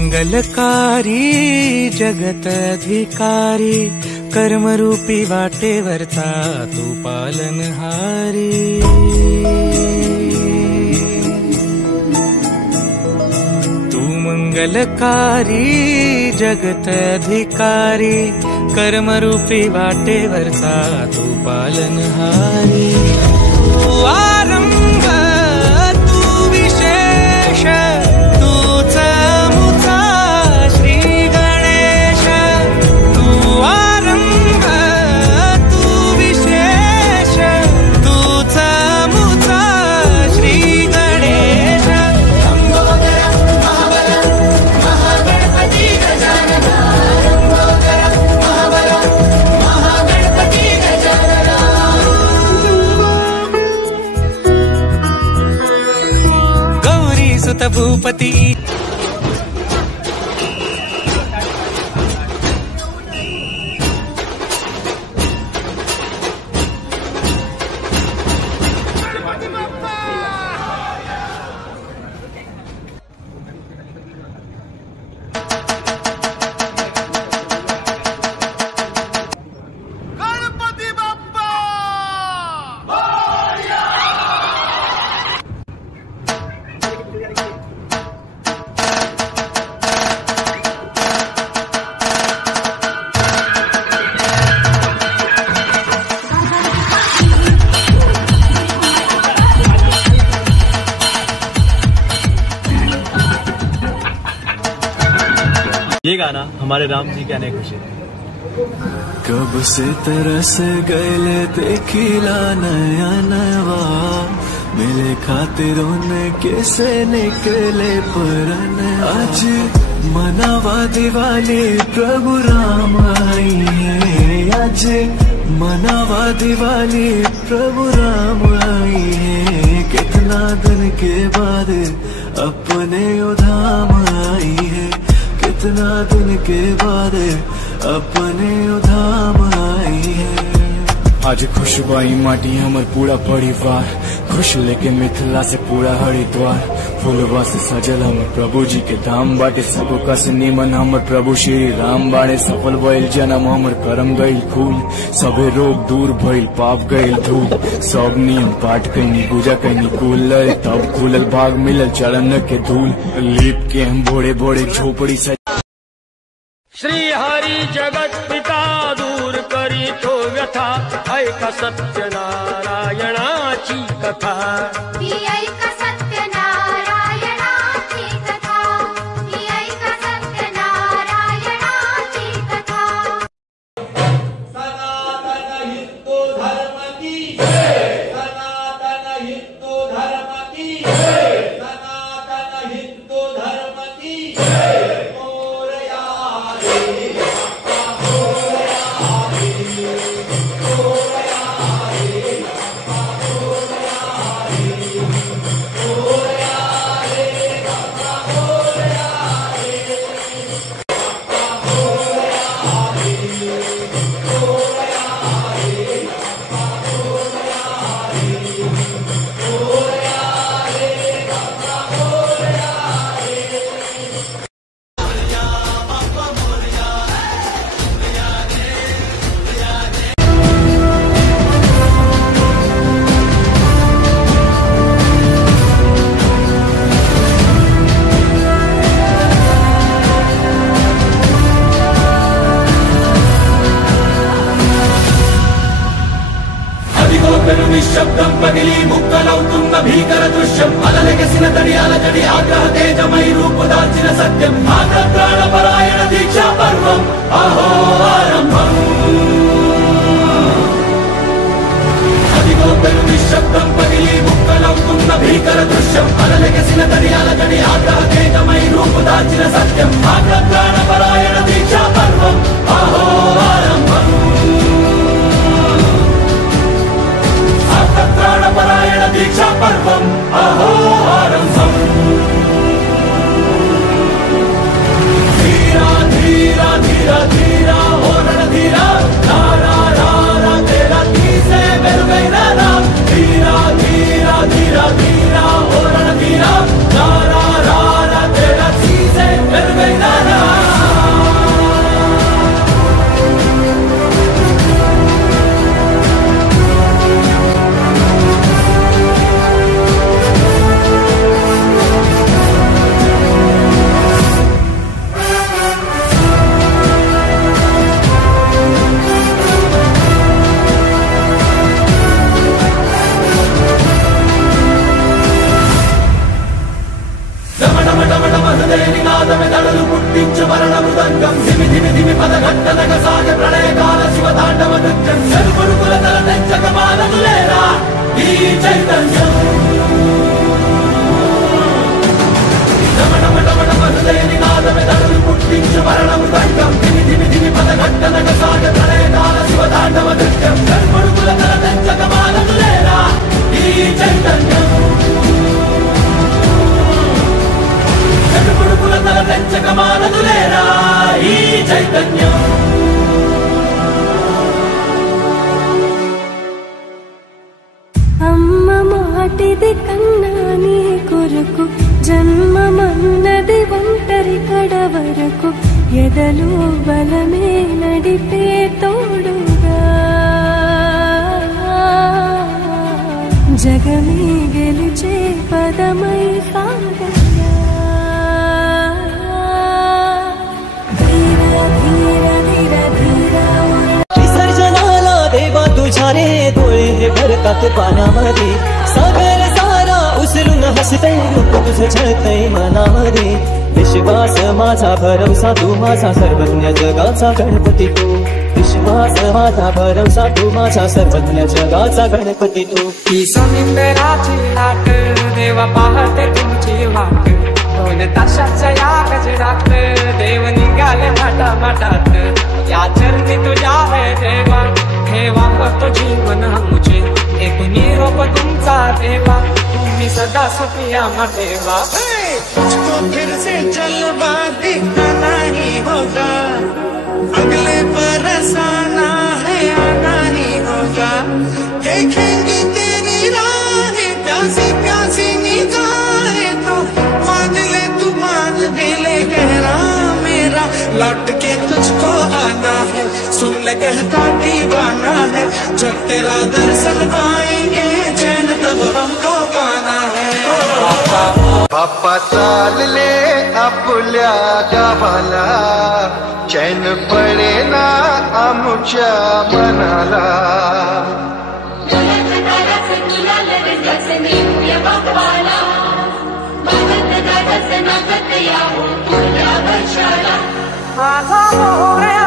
मंगलकारी जगत अधिकारी कर्मरूपी वाटेवरचा तू पालनहारी। तू मंगलकारी जगत अधिकारी कर्मरूपी वाटेवरचा तू पालनहारी। तू आरंभ तू विशेष तूच मुचा श्री गणेश। तू आरंभ तू विशेष तूच मुचा श्री गणेश। लंबोदर महाबल महागणपती गजानना। लंबोदर महाबल महागणपती गजानना। गौरी सुत भूपती गणपती बाप्पा। ये गाना हमारे राम जी के आने खुशी। कब से तरस गए देखिला नया नवा मिले खातिरों ने कैसे निकले परन। आज मनावा दिवाली प्रभु राम आई है। आज मनावा दिवाली प्रभु राम आई है। कितना दिन के बाद अपने उधाम आई है। कितना दिन के बाद अपने उधाम आई है। आज खुशबाई माटी हमर पूरा परिवार खुश लेके मिथिला से पूरा हरिद्वार। फूलवा से सजल हमर प्रभु जी के धाम बाटे सबका से निमन हमर प्रभु श्री राम बाड़े। सफल भइल जन्म हमर करम गइल खूल सबे रोग दूर भइल पाप गइल धूल। सब नियम पाठ कैनी पूजा कैनी कुल तब खुलल भाग मिलल चरण के धूल। लीप के हम भोरे भोरे झोपड़ी सज। श्री हरि जगत पिता दूर करी तो व्यथा ऐका सत्यनारायणाची कथा। ही ऐका सत्यनारायणाची कथा। ही ऐका सत्यनारायणाची कथा। सनातन हिंदू धर्म की जय। सनातन हिंदू धर्म की जय। सनातन हिंदू धर्म की जय। मोरया रे बाप्पा मोरया रे। मोरया रे बाप्पा मोरया रे। मोरया रे बाप्पा मोरया रे। बाप्पा मोरया रे। मोरया रे बाप्पा मोरया रे। मोरया रे बाप्पा मोरया रे। అదిగో పెను నిశ్శబ్దం పగిలి ముక్కలవుతున్న భీకర దృశ్యం. అలలెగసిన తడియాల జడి ఆగ్రహ తేజమై రూపుదాల్చిన సత్యం. ఆగ్రహప్రాణపరాయణ దీక్షా పర్వం అహో ఆరంభం. అదిగో పెను నిశ్శబ్దం పగిలి ముక్కలవుతున్న భీకర దృశ్యం. అలలెగసిన తడియాల జడి ఆగ్రహ తేజమై రూపుదాల్చిన సత్యం. ఆగ్రహప్రాణపరాయణ దీక్షా పర్వం అహో ఆరంభం. ప్రాణపరాయణ దీక్షా పర్వం అహో ఆరంభం. ధీరా ధీరా ధీరా ధీరా ఓ రణధీరా రారా రారా తేరా తీసే వెలుగైన రా. ధీరా ధీరా ధీరా ధీరా ఓ రణధీరా రారా రారా తేరా తీసే मृदंगम धिमि धिमि धिमि पदघट्टनग सागे प्रलयकाल शिवतांडव नृत्यं चरुपरुकुल तलतेज्जगमानतुलेरा ఈ చైతన్యం హృదయ నినాదమే తడులు పుట్టించు మరణ మృదంగం ధిమి ధిమి ధిమి పదఘట్టనగ సాగే ప్రళయకాల శివతాండవ నృత్యం చరుపరుకుల తలతెంచగమానతులేరా ఈ చైతన్యం చరుపరుకుల తలతెంచగమానతులేరా ఈ చైతన్యం అమ్మ మాటిది కన్నా నీ కొరకు జన్మమన్నది ఒంటరి కడ వరకు ఎదలు బలమే నడిపే తోడుగా జగమే గెలిచే పదమై సాగగా ధీర ధీర ధీర ధీర विसर्जनाला देवा तुझ्या रे डोळे भरतात पाण्यामध्ये सागर सारा उचलून हसतय रूप तुझं झळतय मनामध्ये विश्वास माझा भरवसा तू माझा सर्वज्ञ जगाचा गणपती तू विश्वास माझा भरवसा तू माझा सर्वज्ञ जगाचा गणपती तू ही समुद्राची लाट देवा पाहते तुमची वाट दोन ताशाच्या या गजरात देव निघाले माटामाटात या चरणी तुझ्या है देवा ठेवा करतो जीवन आमचे एक निरोप तुमचा देवा तुम्ही सदा सुखिया देवा तुझको फिर से जलवा दिखाना ही होगा अगले बरस आना है आना ही होगा देखेंगे तेरी राहें प्यासी प्यासी निगाहें तो मान ले तू मान भी ले गहरा मेरा लौट के तुझको आना है सुन ले कहता दीवाना है जब तेरा दर्शन पाएंगे चैन तब हमको पाना है बाप्पा चालले आपल्या गावाला चैन पडे ना आमच्या मनाला माझा मोरया